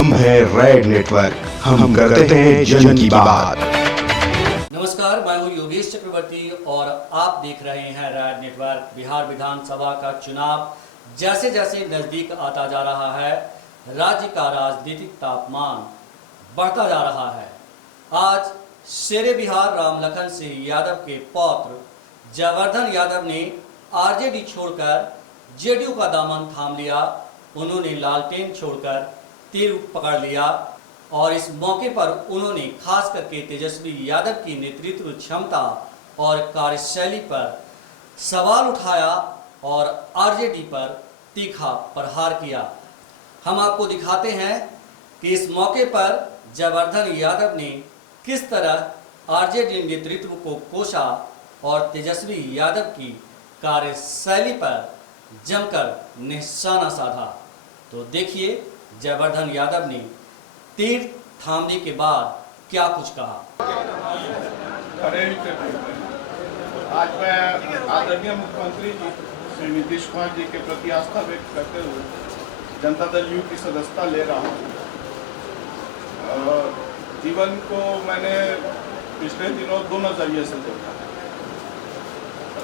हम है red network, हम करते हैं जन की बात। नमस्कार, मैं हूँ योगेश चक्रवर्ती और आप देख रहे हैं रेड नेटवर्क। बिहार विधानसभा का चुनाव जैसे जैसे नजदीक आता जा रहा है, राज्य का राजनीतिक तापमान बढ़ता जा रहा है। आज शेरे बिहार राम लखन सिंह यादव के पौत्र जयवर्धन यादव ने आरजेडी छोड़कर जेडीयू का दामन थाम लिया। उन्होंने लालटेन छोड़कर तीर पकड़ लिया और इस मौके पर उन्होंने खास करके तेजस्वी यादव की नेतृत्व क्षमता और कार्यशैली पर सवाल उठाया और आरजेडी पर तीखा प्रहार किया। हम आपको दिखाते हैं कि इस मौके पर जयवर्धन यादव ने किस तरह आरजेडी नेतृत्व को कोसा और तेजस्वी यादव की कार्यशैली पर जमकर निशाना साधा। तो देखिए जयवर्धन यादव ने तीर थामने के बाद क्या कुछ कहा। आज मैं आदरणीय मुख्यमंत्री जी श्री नीतीश कुमार जी के प्रति आस्था व्यक्त करते हुए जनता दल यू की सदस्यता ले रहा हूँ। जीवन को मैंने पिछले दिनों दो नजरिए से देखा।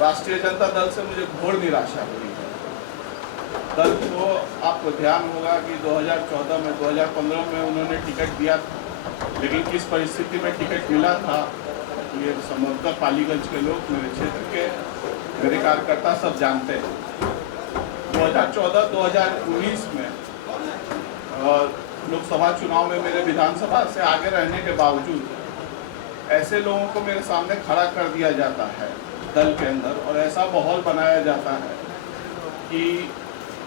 राष्ट्रीय जनता दल से मुझे घोर निराशा हुई है। दल को आपको ध्यान होगा कि 2014 में 2015 में उन्होंने टिकट दिया था, लेकिन किस परिस्थिति में टिकट मिला था ये संभवतः पालीगंज के लोग, मेरे क्षेत्र के मेरे कार्यकर्ता सब जानते हैं। 2014-2019 में लोकसभा चुनाव में मेरे विधानसभा से आगे रहने के बावजूद ऐसे लोगों को मेरे सामने खड़ा कर दिया जाता है दल के अंदर, और ऐसा माहौल बनाया जाता है कि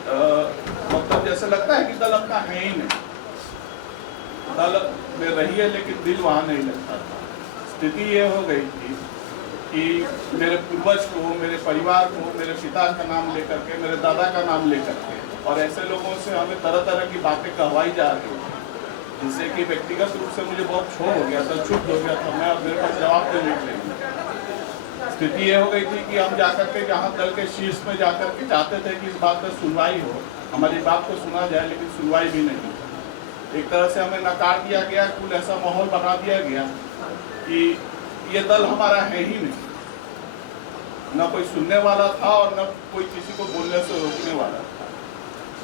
मतलब जैसे लगता है कि दल अपना है ही नहीं। दल में रही है लेकिन दिल वहाँ नहीं लगता था। स्थिति ये हो गई थी कि मेरे पूर्वज को, मेरे परिवार को, मेरे पिता का नाम लेकर के, मेरे दादा का नाम लेकर के और ऐसे लोगों से हमें तरह तरह की बातें कहवाई जा रही थी, जिससे कि व्यक्तिगत रूप से मुझे बहुत क्षोभ हो गया था, चुप हो गया था मैं, अब मेरे पास जवाब देने के लिए। स्थिति ये हो गई थी कि हम जाकर के जहाँ दल के शीर्ष में जाकर के चाहते थे कि इस बात पर सुनवाई हो, हमारी बात को सुना जाए, लेकिन सुनवाई भी नहीं। एक तरह से हमें नकार दिया गया, कुल ऐसा माहौल बना दिया गया कि ये दल हमारा है ही नहीं। न कोई सुनने वाला था और न कोई किसी को बोलने से रोकने वाला था।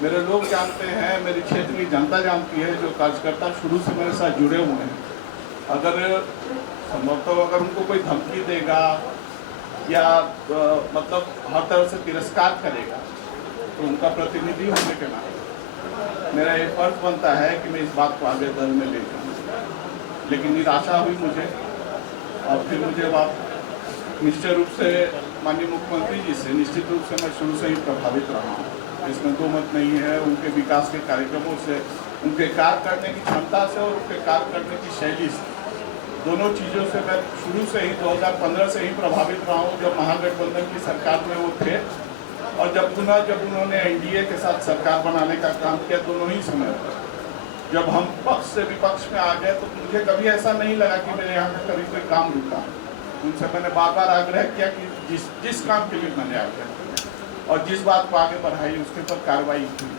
मेरे लोग जानते हैं, मेरे क्षेत्र की जनता जानती है, जो कार्यकर्ता शुरू से मेरे साथ जुड़े हुए हैं। अगर संभवतः अगर उनको कोई धमकी देगा या मतलब हर तरह से तिरस्कार करेगा तो उनका प्रतिनिधि होने के नाते मेरा ये फर्ज बनता है कि मैं इस बात को आगे दल में ले जाऊँ। लेकिन निराशा हुई मुझे, और फिर मुझे बात निश्चय रूप से माननीय मुख्यमंत्री जी से निश्चित रूप से मैं शुरू से ही प्रभावित रहा हूँ। इसमें दो मत नहीं है। उनके विकास के कार्यक्रमों से, उनके कार्य करने की क्षमता से और उनके कार्य करने की शैली से, दोनों चीज़ों से मैं शुरू से ही 2015 से ही प्रभावित रहा हूँ, जब महागठबंधन की सरकार में वो थे और जब उन्होंने एनडीए के साथ सरकार बनाने का काम किया, दोनों ही समय पर जब हम पक्ष से विपक्ष में आ गए तो मुझे कभी ऐसा नहीं लगा कि मेरे यहाँ का कभी कोई काम रुका। उनसे मैंने बार बार आग्रह किया कि जिस काम के लिए मैंने आग्रह किया और जिस बात को आगे बढ़ाई उसके ऊपर कार्रवाई की।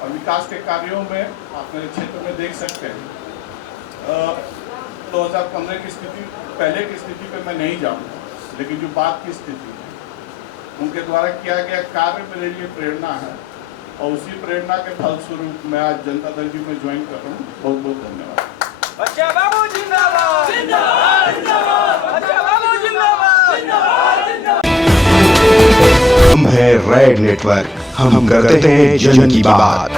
और विकास के कार्यों में आप मेरे क्षेत्र में देख सकते हैं 2015 की स्थिति, पहले की स्थिति पे मैं नहीं जाऊँगा, लेकिन जो बाद की स्थिति है उनके द्वारा किया गया कार्य मेरे लिए प्रेरणा है, और उसी प्रेरणा के फलस्वरूप मैं आज जनता दल में ज्वाइन कर रहा हूँ। बहुत बहुत धन्यवाद। बच्चा बाबू जिंदाबाद, जिंदाबाद, जिंदाबाद, बच्चा बाबू जिंदाबाद, जिंदाबाद, जिंदाबाद। हम है रेड नेटवर्क, हम करते हैं जन की बात।